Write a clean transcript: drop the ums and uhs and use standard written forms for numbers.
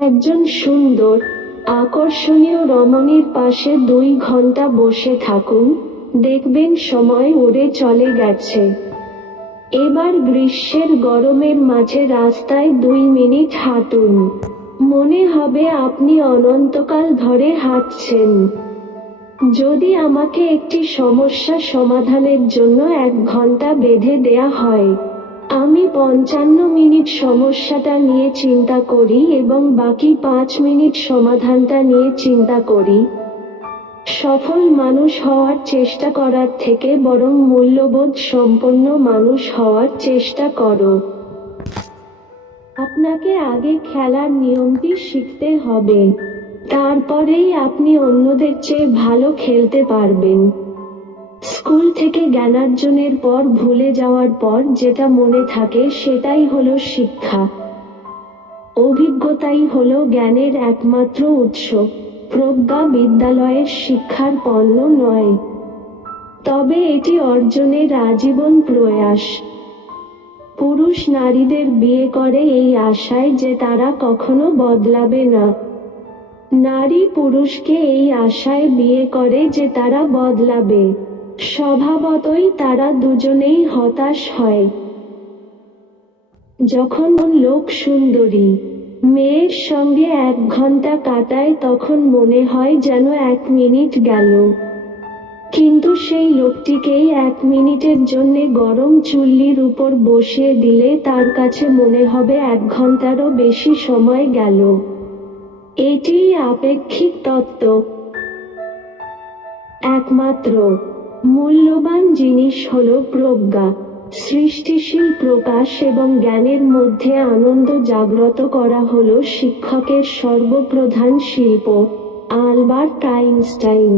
একজন সুন্দর, আকর্ষণীয় রমণীর পাশে 2 ঘন্টা বসে থাকুন, দেখবেন সময় উড়ে চলে গেছে। এবার গ্রীষ্মের গরমের মাঝে রাস্তায় 2 মিনিট হাঁটুন। মনে হবে আপনি অনন্তকাল ধরে হাঁটছেন। যদি আমাকে একটি সমস্যা সমাধানের জন্য 1 ঘন্টা বেঁধে দেয়া হয়, আমি 55 মিনিট সমস্যাটা নিয়ে চিন্তা করি এবং বাকি 5 মিনিট সমাধানটা নিয়ে চিন্তা করি। সফল মানুষ হওয়ার চেষ্টা করার থেকে বরং মূল্যবোধ সম্পন্ন মানুষ হওয়ার চেষ্টা করো। আপনাকে আগে খেলার নিয়মটি শিখতে হবে। তারপরেই আপনি অন্যদের চেয়ে ভালো খেলতে পারবেন। স্কুল থেকে জ্ঞানার্জনের পর ভুলে যাওয়ার পর যেটা মনে থাকে সেটাই হলো শিক্ষা। অভিজ্ঞতাই হলো জ্ঞানের একমাত্র উৎস। প্রজ্ঞা বিদ্যালয়ের শিক্ষার পণ্য নয়, তবে এটি অর্জনের আজীবন প্রয়াস। পুরুষ নারীদের বিয়ে করে এই আশায় যে তারা কখনো বদলাবে না। নারী পুরুষকে এই আশায় বিয়ে করে যে তারা বদলাবে। স্বভাবতই তারা দুজনেই হতাশ হয়। যখন লোক সুন্দরী মেয়ের সঙ্গে 1 ঘন্টা কাটায় তখন মনে হয় যেন 1 মিনিট গেল। কিন্তু সেই লোকটিকেই 1 মিনিটের জন্যে গরম চুল্লির উপর বসিয়ে দিলে তার কাছে মনে হবে 1 ঘন্টারও বেশি সময় গেল। এটিই আপেক্ষিক তত্ত্ব। একমাত্র মূল্যবান জিনিস হল প্রজ্ঞা। সৃষ্টিশীল প্রকাশ এবং জ্ঞানের মধ্যে আনন্দ জাগ্রত করা হল শিক্ষকের সর্বপ্রধান শিল্প। Albert Einstein.